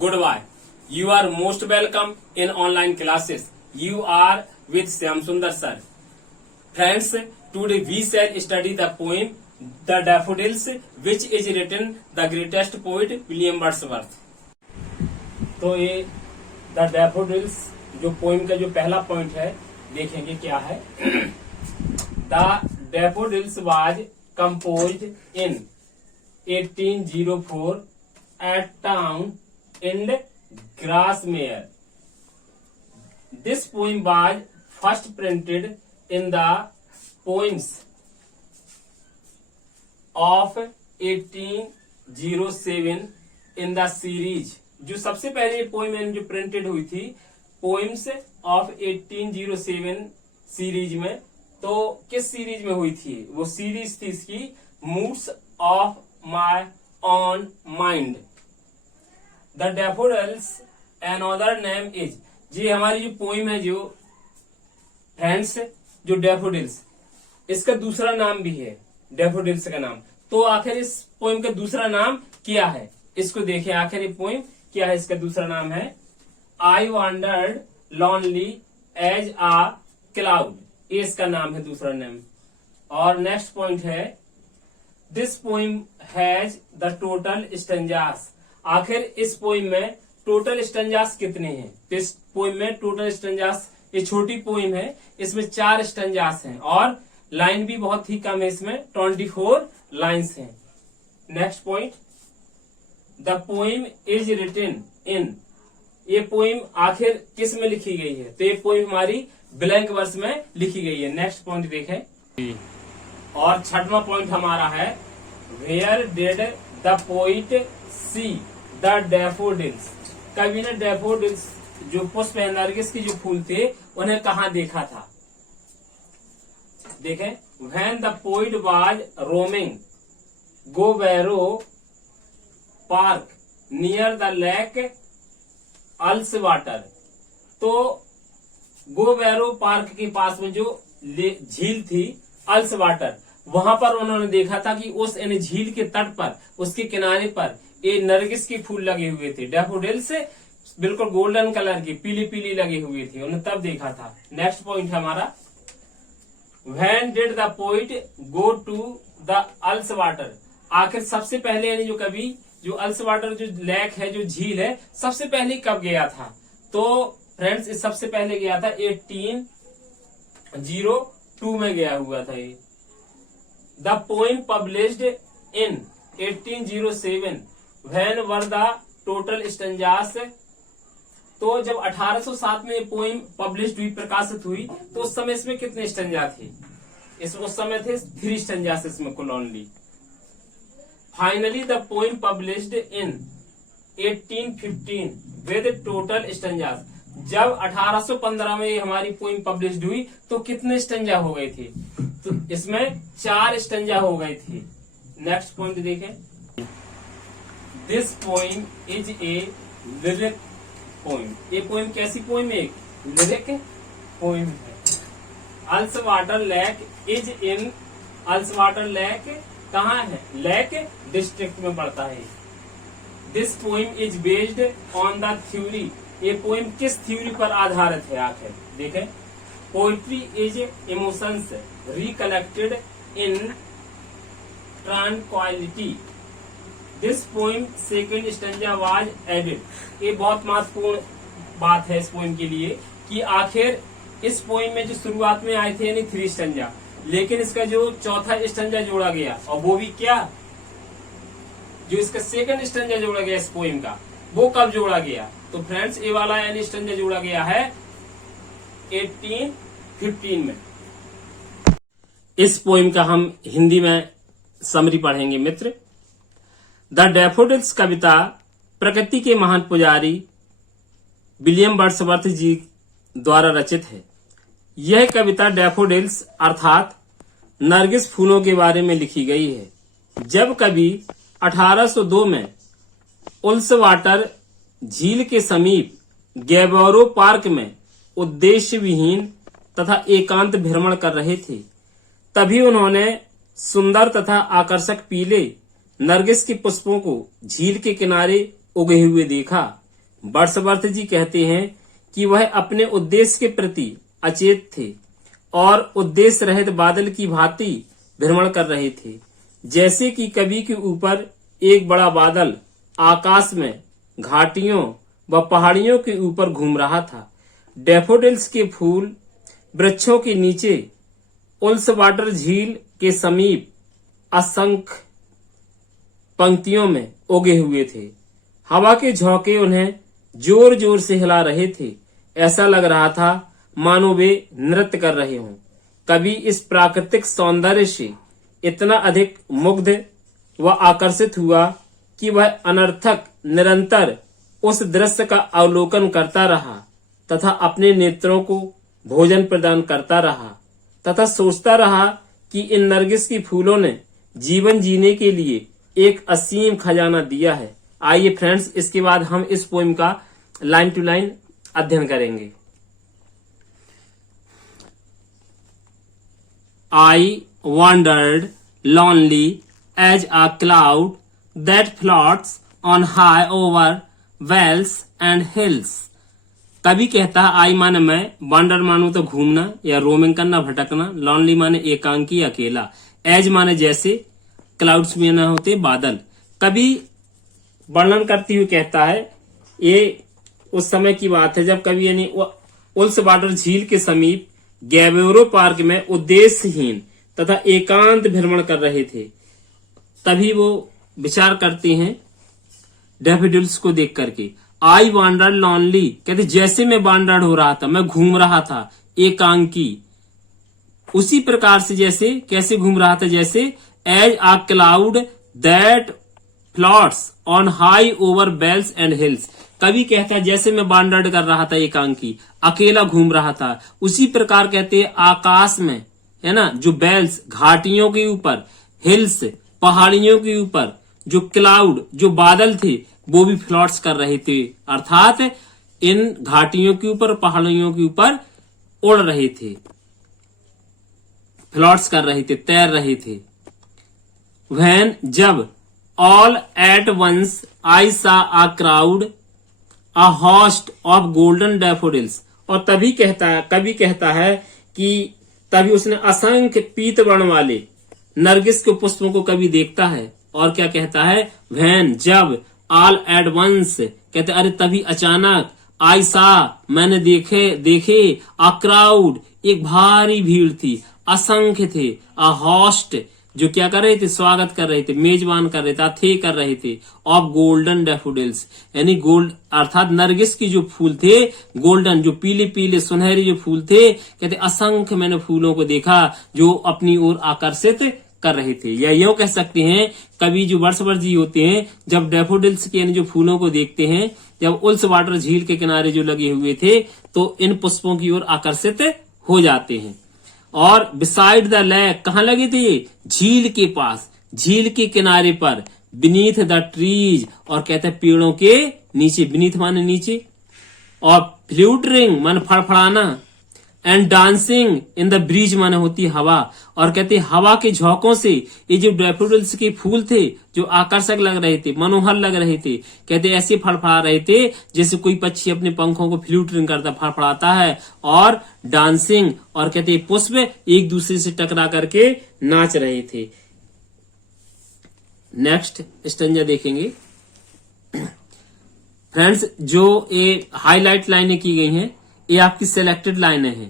Goodbye. You are most welcome in online classes. You are with Syam Sundar sir. Friends, today we shall study the poem The Daffodils, which is written the greatest poet William Wordsworth. तो ये the daffodils जो poem का जो पहला point है देखेंगे क्या है. The daffodils was composed in 1804 at town in Grasmere. This poem was first printed in the poems of 1807 in the series. जो सबसे पहले ये पोइम जो प्रिंटेड हुई थी पोइम्स ऑफ 1807 सीरीज में. तो किस सीरीज में हुई थी? वो सीरीज थी इसकी moods of my own mind. The daffodils another name is. जी हमारी जो पोइम है जो फ्रेंड्स जो डैफोडिल्स इसका दूसरा नाम भी है डैफोडिल्स का नाम. तो आखिर इस पोइम का दूसरा नाम क्या है इसको देखें. आखिर ये पोइम क्या है? इसका दूसरा नाम है I wandered lonely as a cloud. ये इसका नाम है दूसरा नाम. और नेक्स्ट पॉइंट है this poem has the total stanzas. आखिर इस पोइम में टोटल स्टेंजास कितने हैं? तो इस पोइम में टोटल स्टेंजास, ये छोटी पोइम है, इसमें 4 स्टेंजास हैं और लाइन भी बहुत ही कम है. इसमें 24 लाइन्स हैं. Next point the poem is written in. ये पोइम आखिर किस में लिखी गई है? तो ये पोइम हमारी ब्लैंक वर्स में लिखी गई है. नेक्स्ट पॉइंट देखें. और छठवां पॉइंट हमारा है where did the poet see the daffodils. कवि ने डैफोडिल्स जो पुष्प है नरगिस के जो फूल थे उन्हें कहाँ देखा था? देखें. When the poet was roaming Gowbarrow park near the lake Ullswater. तो गोवेरो पार्क के पास में जो झील थी अल्स वाटर, वहां पर उन्होंने देखा था कि उस झील के तट पर उसके किनारे पर ये नरगिस के फूल लगे हुए थे. डैफोडिल्स बिल्कुल गोल्डन कलर की पीली पीली लगे हुए थे, उन्हें तब देखा था. नेक्स्ट पॉइंट है हमारा when did the poet go to the Ullswater. आखिर सबसे पहले यानी जो कवि जो अल्स वाटर जो लेक है जो झील है सबसे पहले कब गया था? तो फ्रेंड्स इस सबसे पहले गया था 1802 में गया हुआ था ये. The poem published in 1807 when were the total stanzas. तो जब 1807 में ये पोइम पब्लिश्ड हुई, प्रकाशित हुई, तो उस समय इसमें कितने स्टेंजा थे? उस समय थे 3 स्टेंजास इसमें कुल only. Finally the poem published in 1815 with total stanzas. जब 1815 में हमारी पोइम पब्लिश्ड हुई तो कितने स्टेंजा हो गए थे? तो इसमें 4 स्टेंजा हो गए थे. नेक्स्ट पॉइंट देखें. This poem is a lyric poem. ये पोइम कैसी पोइम है? लिरिक पोइम है. Ullswater lake is in. Ullswater lake कहाँ है? लेक डिस्ट्रिक्ट में पड़ता है. This poem is based on the theory. ये पोइम किस थ्योरी पर आधारित है? आखिर देखें. Poetry is emotions recollected in tranquility. This poem second stanza was added. ये बहुत महत्वपूर्ण बात है इस पोइम के लिए कि आखिर इस पोइम में जो शुरुआत में आए थे यानी 3 स्टेंजा, लेकिन इसका जो चौथा स्टेंजा जोड़ा गया और वो भी क्या, जो इसका सेकंड स्टेंजा जोड़ा गया इस पोइम का, वो कब जोड़ा गया? तो फ्रेंड्स ये वाला यानी स्टेंजा जोड़ा गया है 1815 में. इस पोइम का हम हिंदी में समरी पढ़ेंगे मित्र. द डैफोडिल्स कविता प्रकृति के महान पुजारी विलियम वर्ड्सवर्थ जी द्वारा रचित है. यह कविता डैफोडिल्स अर्थात नरगिस फूलों के बारे में लिखी गई है. जब कवि 1802 में उल्स वाटर झील के समीप गैबोरो पार्क में उद्देश्य विहीन तथा एकांत भ्रमण कर रहे थे, तभी उन्होंने सुंदर तथा आकर्षक पीले नरगिस के पुष्पों को झील के किनारे उगे हुए देखा. वर्ड्सवर्थ जी कहते हैं कि वह अपने उद्देश्य के प्रति अचेत थे और उद्देश्य रहित बादल की भांति भ्रमण कर रहे थे, जैसे कि कवि के ऊपर एक बड़ा बादल आकाश में घाटियों व पहाड़ियों के ऊपर घूम रहा था। डैफोडिल्स के फूल वृक्षों के नीचे उल्सवाटर झील के समीप असंख्य पंक्तियों में उगे हुए थे। हवा के झोंके उन्हें जोर जोर से हिला रहे थे। ऐसा लग रहा था मानो वे नृत्य कर रहे हों। कवि इस प्राकृतिक सौंदर्य से इतना अधिक मुग्ध व आकर्षित हुआ कि वह अनर्थक निरंतर उस दृश्य का अवलोकन करता रहा तथा अपने नेत्रों को भोजन प्रदान करता रहा तथा सोचता रहा कि इन नरगिस के फूलों ने जीवन जीने के लिए एक असीम खजाना दिया है। आइए फ्रेंड्स, इसके बाद हम इस पोएम का लाइन टू लाइन अध्ययन करेंगे। I wandered lonely as a cloud that floats on high over vales and hills। कवि कहता है आई माने मैं, वांडर मानो तो घूमना या रोमिंग करना, भटकना, लॉनली माने एकांकी अकेला, एज माने जैसे, क्लाउड्स में ना होते बादल। कवि वर्णन करते हुए कहता है ये उस समय की बात है जब कवि यानी उल्सवाटर झील के समीप गैबोरो पार्क में उद्देश्यहीन तथा एकांत भ्रमण कर रहे थे। तभी वो विचार करते हैं डैफोडिल्स को देख करके। आई वांडर्ड लॉनली, कहते जैसे मैं वांडर्ड हो रहा था, मैं घूम रहा था एकांकी, उसी प्रकार से जैसे कैसे घूम रहा था, जैसे as a cloud that floats on high over vales and hills. कवि कहता है जैसे मैं वांडर्ड कर रहा था एकांकी, अकेला घूम रहा था, उसी प्रकार कहते हैं आकाश में, है ना, जो बेल्स घाटियों के ऊपर, हिल्स पहाड़ियों के ऊपर, जो क्लाउड जो बादल थे वो भी फ्लॉट्स कर रहे थे, अर्थात इन घाटियों के ऊपर पहाड़ियों के ऊपर उड़ रहे थे, फ्लॉट्स कर रहे थे, तैर रहे थे। व्हेन जब all at once I saw a crowd a host of golden daffodils. और तभी कहता है कवि कहता है कि तभी उसने असंख्य पीत वर्ण वाले नरगिस के पुष्पों को कवि देखता है और क्या कहता है, व्हेन जब, ऑल एट वंस कहते अरे तभी अचानक, आई सा मैंने देखे अ क्राउड एक भारी भीड़ थी, असंख्य थे, अ होस्ट जो क्या कर रहे थे, स्वागत कर रहे थे, मेजबान कर रहे थे, थे कर रहे थे, ऑफ गोल्डन डैफोडिल्स यानी गोल्ड अर्थात नरगिस की जो फूल थे, गोल्डन जो पीले पीले सुनहरे जो फूल थे, कहते असंख्य मैंने फूलों को देखा जो अपनी ओर आकर्षित कर रहे थे। या यूं कह सकते हैं कवि जो वर्ड्सवर्थ जी होते हैं जब डैफोडिल्स के यानी जो फूलों को देखते हैं, जब उल्सवाटर झील के किनारे जो लगे हुए थे तो इन पुष्पों की ओर आकर्षित हो जाते हैं। और बिसाइड द लेक कहाँ लगे थे ये, झील के पास, झील के किनारे पर, बीनीथ द ट्रीज और कहते हैं पेड़ों के नीचे, बीनीथ माने नीचे, और फ्लूटरिंग माने फड़फड़ाना, and dancing in the breeze माने होती हवा। और कहते हवा के झोंकों से ये जो डैफोडिल्स के फूल थे जो आकर्षक लग रहे थे, मनोहर लग रहे थे, कहते ऐसे फड़फड़ा रहे थे जैसे कोई पक्षी अपने पंखों को फ्लूटरिंग करता फड़फड़ाता है, और डांसिंग और कहते पुष्प एक दूसरे से टकरा करके नाच रहे थे। नेक्स्ट स्टैंजा देखेंगे फ्रेंड्स, जो ये हाईलाइट लाइनें की गई हैं ये आपकी सिलेक्टेड लाइनें हैं।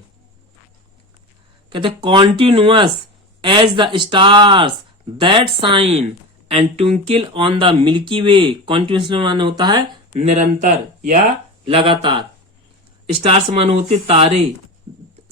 कहते continuous as the stars that shine and twinkle on the milky way. Continuous माने होता है निरंतर या लगातार, स्टार्स माने होते तारे,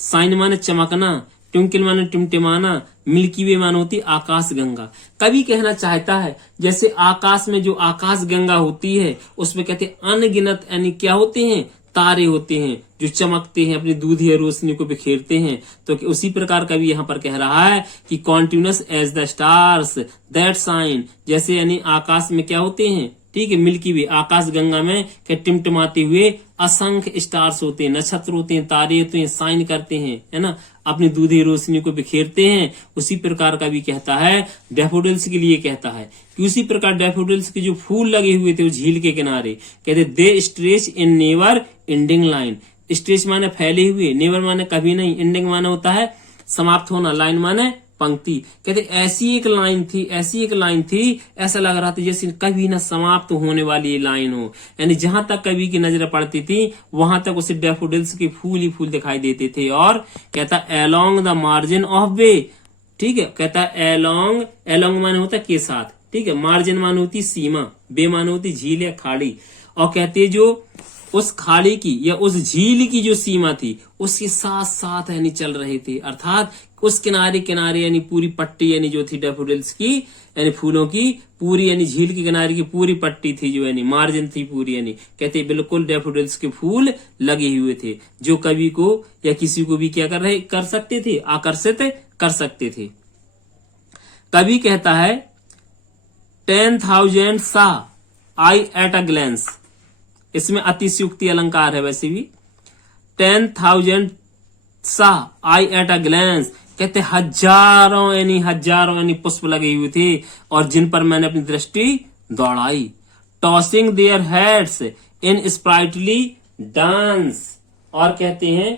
शाइन माने चमकना, ट्विंकल माने टिमटिमाना, मिल्की वे माने होती आकाश गंगा। कवि कहना चाहता है जैसे आकाश में जो आकाश गंगा होती है उसमें कहते अनगिनत यानी क्या होते हैं, तारे होते हैं जो चमकते हैं, अपनी दूधिया रोशनी को बिखेरते हैं। तो उसी प्रकार कवि यहाँ पर कह रहा है कि continuous as the stars that shine, जैसे यानी आकाश में क्या होते हैं, ठीक है, मिल्की वे आकाश गंगा में क्या टिमटिमाते हुए असंख्य स्टार्स होते हैं, नक्षत्र होते हैं, तारे होते हैं, शाइन करते हैं, है ना, अपनी दूधी रोशनी को बिखेरते हैं, उसी प्रकार का भी कहता है डैफोडिल्स के लिए कहता है कि उसी प्रकार डैफोडिल्स के जो फूल लगे हुए थे वो झील के किनारे, कहते they stretch in never ending line. Stretch माने फैले हुए, नेवर माने कभी नहीं, एंडिंग माने होता है समाप्त होना, लाइन माने पंक्ति। कहते ऐसी एक लाइन थी, ऐसा लग रहा था जैसे कभी न समाप्त होने वाली ये लाइन हो। यानी जहां तक कवि की नजर पड़ती थी वहां तक उसे डैफोडिल्स के फूल ही फूल दिखाई देते थे। और कहता अलोंग द मार्जिन ऑफ वे, ठीक है, कहता अलोंग माने होता के साथ, ठीक है, मार्जिन माने होती सीमा, बे माने होती झील या खाड़ी। और कहते जो उस खाड़ी की या उस झील की जो सीमा थी उसके साथ साथ यानी चल रहे थे, अर्थात उस किनारे किनारे यानी पूरी पट्टी यानी जो थी डैफोडिल्स की यानी फूलों की पूरी यानी झील के किनारे की पूरी पट्टी थी जो यानी मार्जिन थी पूरी, यानी कहते बिल्कुल डैफोडिल्स के फूल लगे हुए थे जो कवि को या किसी को भी क्या कर सकते थे, आकर्षित कर सकते थे। कवि कहता है 10,000 saw I at a glance, इसमें अतिशयोक्ति अलंकार है वैसे भी। 10,000 saw I at a glance, कहते हजारों यानी पुष्प लगे हुए थे और जिन पर मैंने अपनी दृष्टि दौड़ाई। Tossing their heads in sprightly dance, और कहते हैं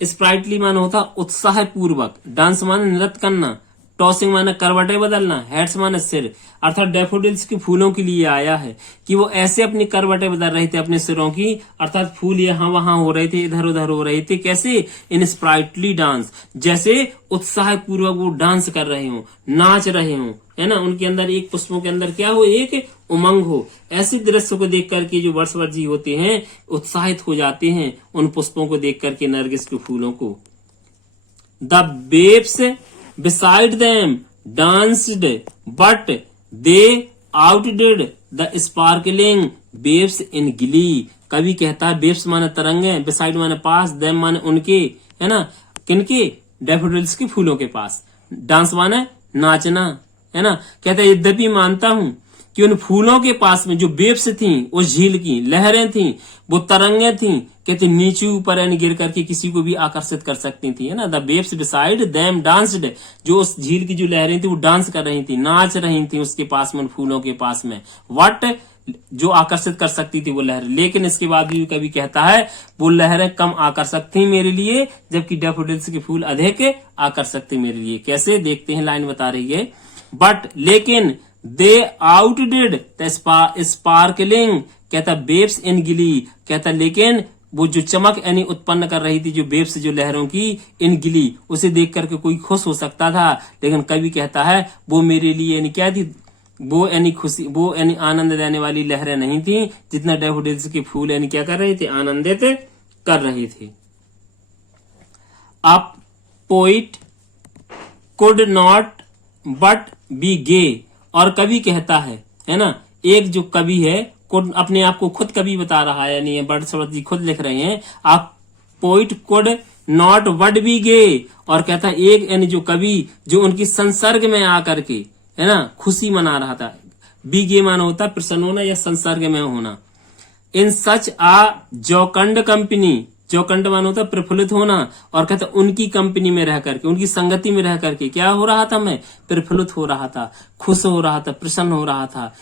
स्प्राइटली माने होता उत्साह पूर्वक, डांस माने नृत्य करना, टॉसिंग माने करवटें बदलना, हेड्स माने सिर, अर्थात डैफोडिल्स के फूलों के लिए आया है कि वो ऐसे अपनी करवटें बदल रहे थे अपने सिरों की, अर्थात फूल यहाँ वहां हो रहे थे, इधर उधर हो रहे थे, कैसे इन स्प्राइटली डांस, जैसे उत्साह पूर्वक वो डांस कर रहे हो, नाच रहे हो, है ना, उनके अंदर एक पुष्पों के अंदर क्या हो, एक उमंग हो। ऐसे दृश्य को देख करके जो वर्षवर जी होते हैं उत्साहित हो जाते हैं उन पुष्पों को देख करके, नरगिस के फूलों को। The waves beside them danced but they outdid the sparkling waves in glee। कवि कहता है बेब्स माने तरंगे, beside माने पास, them माने उनके, है ना, किनके, डैफोडिल्स के फूलों के पास, डांस माने नाचना, है ना। कहता है यद्यपि मानता हूं कि उन फूलों के पास में जो वेव्स थी, उस झील की लहरें थी, वो तरंगे थी, कहते नीचे ऊपर यानी गिर करके किसी को भी आकर्षित कर सकती थी, है ना। The waves beside them danced, जो उस झील की जो लहरें थी वो डांस कर रही थी, नाच रही थी उसके पास में, उन फूलों के पास में। व्हाट, जो आकर्षित कर सकती थी वो लहरें, लेकिन इसके बाद भी कभी कहता है वो लहरें कम आकर्षक थी मेरे लिए, जबकि डैफोडिल्स के फूल अधिक आकर्षक थे मेरे लिए। कैसे, देखते हैं, लाइन बता रही है। बट लेकिन दे आउटडिड द स्पार्कलिंग, कहता वेव्स इन गिली, कहता लेकिन वो जो चमक यानी उत्पन्न कर रही थी जो वेव्स जो लहरों की इन गिली, उसे देख करके कोई खुश हो सकता था, लेकिन कवि कहता है वो मेरे लिए यानी क्या थी, वो यानी खुशी, वो यानी आनंद देने वाली लहरें नहीं थी जितना डैफोडिल्स के फूल यानी क्या कर रहे थे, आनंदित कर रहे थे। A poet could not but be gay, और कवि कहता है ना, एक जो कवि है अपने आप को खुद कवि बता रहा है, यानी बर्ड्सवर्थ जी खुद लिख रहे हैं, आप poet could not but be gay, और कहता है एक यानी जो कवि जो उनकी संसर्ग में आकर के, है ना, खुशी मना रहा था। बी गे माना होता प्रसन्न होना या संसर्ग में होना। इन सच आ जोकंड कंपनी, जोकंड माना होता प्रफुल्लित होना, और कहता उनकी कंपनी में रह करके, उनकी संगति में रह करके क्या हो रहा था, मैं प्रफुल्लित हो रहा था, खुश हो रहा था, प्रसन्न हो रहा था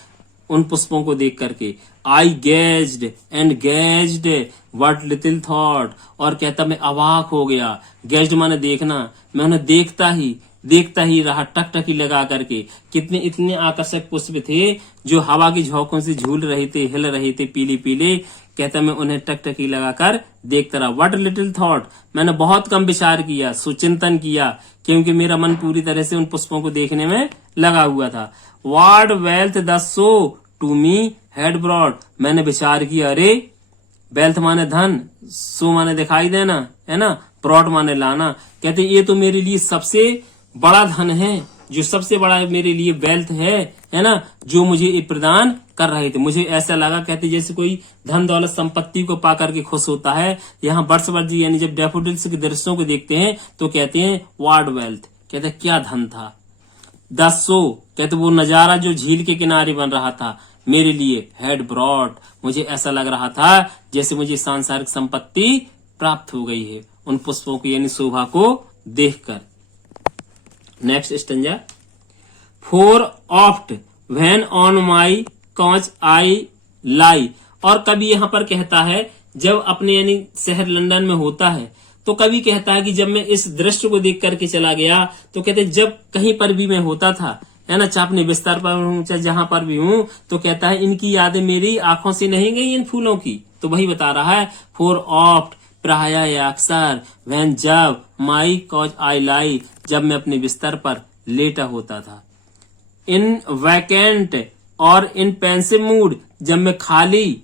उन पुष्पों को देख करके। I gazed and gazed what little thought, और कहता मैं अवाक हो गया, गेज्ड माने देखना, मैं उन्हें देखता ही रहा टकटकी लगा करके। कितने इतने आकर्षक पुष्प थे जो हवा की झोंकों से झूल रहे थे, हिल रहे थे, पीले पीले, कहता मैं उन्हें टकटकी लगाकर देखता रहा। व्हाट लिटिल थॉट, मैंने बहुत कम विचार किया, सुचिंतन किया, क्योंकि मेरा मन पूरी तरह से उन पुष्पों को देखने में लगा हुआ था। What wealth the show to me had brought, मैंने विचार किया, अरे वेल्थ माने धन, सो माने दिखाई देना, है ना, ब्रॉड माने लाना, कहते ये तो मेरे लिए सबसे बड़ा धन है, जो सबसे बड़ा मेरे लिए वेल्थ है ना, जो मुझे ये प्रदान कर रहे थे। मुझे ऐसा लगा, कहते जैसे कोई धन दौलत संपत्ति को पा करके खुश होता है। यहाँ वर्ड्सवर्थ जी यानी जब डैफोडिल्स के दृश्यों को देखते हैं तो कहते हैं व्हाट वेल्थ, कहते क्या धन था। द सो, कहते वो नजारा जो झील के किनारे बन रहा था मेरे लिए, हेड ब्रॉड, मुझे ऐसा लग रहा था जैसे मुझे सांसारिक संपत्ति प्राप्त हो गई है उन पुष्पों की यानी शोभा को देखकर। Next stanza, for oft when on my couch I lie. और कभी यहाँ पर कहता है जब अपने यानी शहर लंदन में होता है तो कभी कहता है कि जब मैं इस दृश्य को देख करके चला गया, तो कहते जब कहीं पर भी मैं होता था, है ना, चाहे अपने बिस्तर पर हूं चाहे जहां पर भी हूं, तो कहता है इनकी यादें मेरी आंखों से नहीं गई इन फूलों की। तो वही बता रहा है, फोर ऑफ्ट प्राय या अक्सर, वैन जब, माई कॉज आई लाई, जब मैं अपने बिस्तर पर लेटा होता था। इन वैकेंट और इन पेंसिव मूड, जब मैं खाली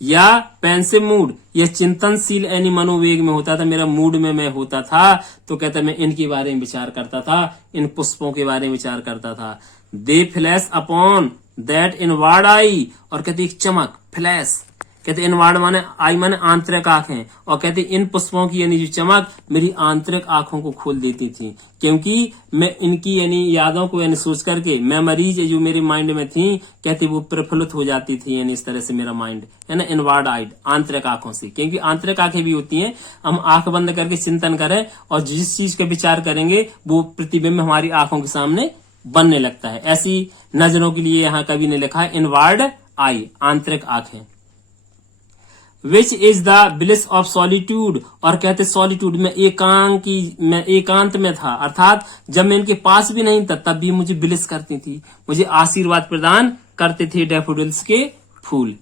या पेंसिव मूड या चिंतनशील यानी मनोवेग में होता था, मेरा मूड में मैं होता था, तो कहता मैं इनके बारे में विचार करता था, इन पुष्पों के बारे में विचार करता था। दे फ्लैश अपॉन दैट इनवर्ड आई, और कहते एक चमक, फ्लैश कहते इनवर्ड माने आई माने आंतरिक आंखें, और कहते इन पुष्पों की यानी जो चमक मेरी आंतरिक आंखों को खोल देती थी, क्योंकि मैं इनकी यानी यादों को यानी सोच करके मेमोरीज जो मेरे माइंड में थी, कहते वो प्रफुल्लित हो जाती थी, यानी इस तरह से मेरा माइंड है ना, इनवर्ड आइड, आंतरिक आंखों से। क्योंकि आंतरिक आंखें भी होती हैं, हम आंख बंद करके चिंतन करें और जिस चीज का विचार करेंगे वो प्रतिबिंब हमारी आंखों के सामने बनने लगता है। ऐसी नजरों के लिए यहाँ कवि ने लिखा है इनवर्ड आई, आंतरिक आंखें। Which is the bliss of solitude, और कहते सॉलिट्यूड में एकांत में था, अर्थात जब मैं इनके पास भी नहीं था तब भी मुझे ब्लिस करती थी, मुझे आशीर्वाद प्रदान करते थे डैफोडिल्स के फूल।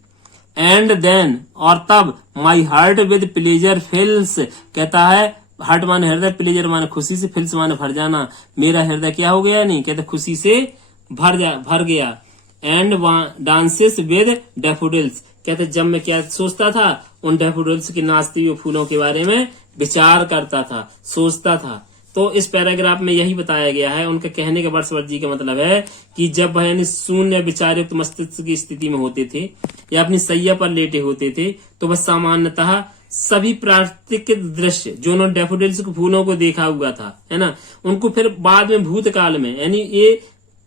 एंड देन, और तब, माई हार्ट विद प्लेजर फिल्स, कहता है हार्ट माने हृदय, प्लेजर माने खुशी से, फिल्स माने भर जाना, मेरा हृदय क्या हो गया, नहीं कहते खुशी से भर गया। एंड डांसेस विद डैफोडिल्स, कहते जब मैं क्या सोचता था, उन डैफोडिल्स के नाचते हुए फूलों के बारे में विचार करता था, सोचता था। तो इस पैराग्राफ में यही बताया गया है, उनके कहने का वर्षवर्ष जी का मतलब है कि जब वह यानी शून्य विचारयुक्त मस्तिष्क की स्थिति में होते थे या अपनी सैया पर लेटे होते थे, तो वह सामान्यतः सभी प्राकृतिक दृश्य जो उन्होंने डैफोडिल्स के फूलों को देखा हुआ था, है ना, उनको फिर बाद में भूतकाल में यानी ये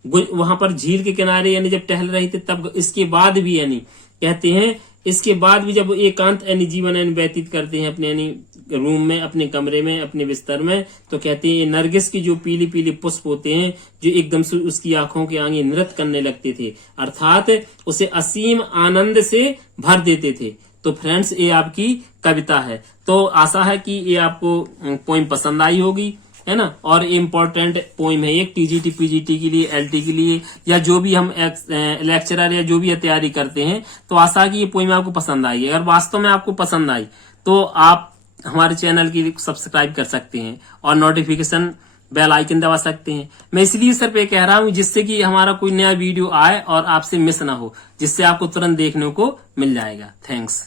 वहां पर झील के किनारे यानी जब टहल रही थे तब, इसके बाद भी यानी कहते हैं इसके बाद भी जब एकांत यानी जीवन यानी व्यतीत करते हैं अपने यानी रूम में, अपने कमरे में, अपने बिस्तर में, तो कहते हैं नरगिस की जो पीली पीली पुष्प होते हैं जो एकदम से उसकी आंखों के आगे नृत्य करने लगते थे, अर्थात उसे असीम आनंद से भर देते थे। तो फ्रेंड्स ये आपकी कविता है, तो आशा है कि ये आपको पोइम पसंद आई होगी, है ना, और इम्पोर्टेंट पोइम है एक टीजीटी पीजीटी के लिए, एलटी के लिए, या जो भी हम लेक्चरर या जो भी तैयारी करते हैं, तो आशा है कि ये पोइम आपको पसंद आई। अगर वास्तव में आपको पसंद आई तो आप हमारे चैनल की सब्सक्राइब कर सकते हैं और नोटिफिकेशन बेल आइकन दबा सकते हैं। मैं इसलिए सर पे कह रहा हूं जिससे कि हमारा कोई नया वीडियो आए और आपसे मिस ना हो, जिससे आपको तुरंत देखने को मिल जाएगा। थैंक्स।